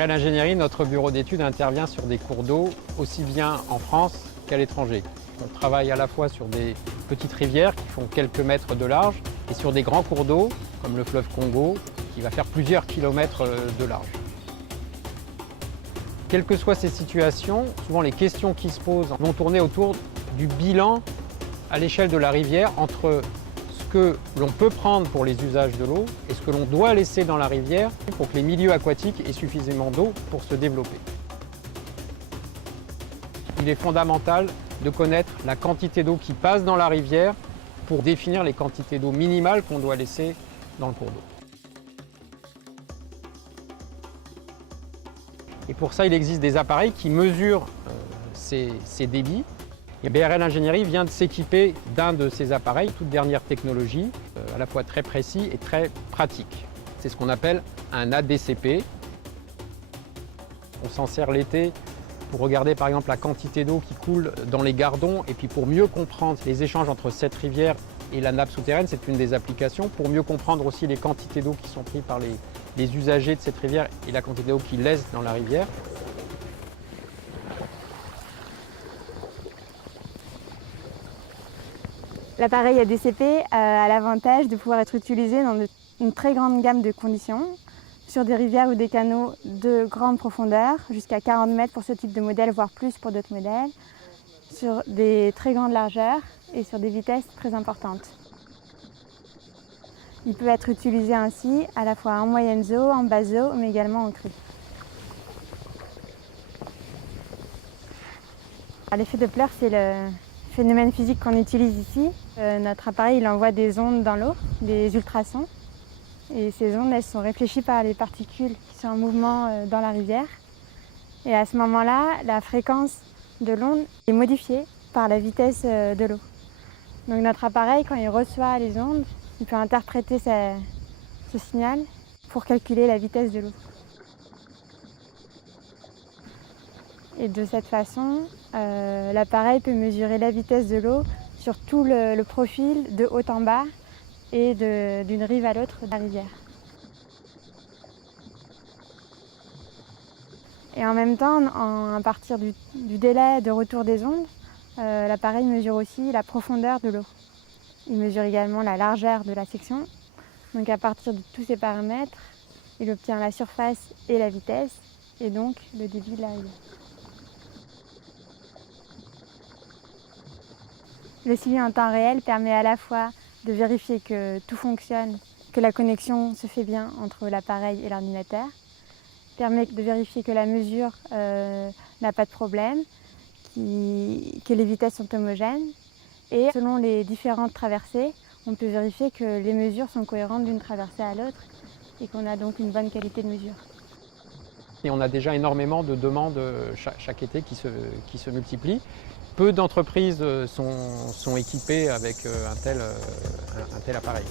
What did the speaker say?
BRL Ingénierie, notre bureau d'études intervient sur des cours d'eau aussi bien en France qu'à l'étranger. On travaille à la fois sur des petites rivières qui font quelques mètres de large et sur des grands cours d'eau comme le fleuve Congo qui va faire plusieurs kilomètres de large. Quelles que soient ces situations, souvent les questions qui se posent vont tourner autour du bilan à l'échelle de la rivière entre ce que l'on peut prendre pour les usages de l'eau et ce que l'on doit laisser dans la rivière pour que les milieux aquatiques aient suffisamment d'eau pour se développer. Il est fondamental de connaître la quantité d'eau qui passe dans la rivière pour définir les quantités d'eau minimales qu'on doit laisser dans le cours d'eau. Et pour ça, il existe des appareils qui mesurent ces débits. Et BRL Ingénierie vient de s'équiper d'un de ces appareils, toute dernière technologie, à la fois très précis et très pratique. C'est ce qu'on appelle un ADCP. On s'en sert l'été pour regarder par exemple la quantité d'eau qui coule dans les gardons et puis pour mieux comprendre les échanges entre cette rivière et la nappe souterraine, c'est une des applications, pour mieux comprendre aussi les quantités d'eau qui sont prises par les usagers de cette rivière et la quantité d'eau qu'ils laissent dans la rivière. L'appareil ADCP a l'avantage de pouvoir être utilisé dans une très grande gamme de conditions, sur des rivières ou des canaux de grande profondeur, jusqu'à 40 mètres pour ce type de modèle, voire plus pour d'autres modèles, sur des très grandes largeurs et sur des vitesses très importantes. Il peut être utilisé ainsi à la fois en moyenne eau, en basse eau, mais également en crue. L'effet Doppler, c'est le phénomène physique qu'on utilise ici. Notre appareil il envoie des ondes dans l'eau, des ultrasons. Et ces ondes elles sont réfléchies par les particules qui sont en mouvement dans la rivière. Et à ce moment-là, la fréquence de l'onde est modifiée par la vitesse de l'eau. Donc notre appareil, quand il reçoit les ondes, il peut interpréter ce signal pour calculer la vitesse de l'eau. Et de cette façon, l'appareil peut mesurer la vitesse de l'eau sur tout le profil de haut en bas et d'une rive à l'autre de la rivière. Et en même temps, à partir du délai de retour des ondes, l'appareil mesure aussi la profondeur de l'eau. Il mesure également la largeur de la section. Donc à partir de tous ces paramètres, il obtient la surface et la vitesse, et donc le débit de la rivière. Le suivi en temps réel permet à la fois de vérifier que tout fonctionne, que la connexion se fait bien entre l'appareil et l'ordinateur, permet de vérifier que la mesure n'a pas de problème, que les vitesses sont homogènes, et selon les différentes traversées, on peut vérifier que les mesures sont cohérentes d'une traversée à l'autre et qu'on a donc une bonne qualité de mesure. Et on a déjà énormément de demandes chaque été qui se multiplient. Peu d'entreprises sont équipées avec un tel appareil.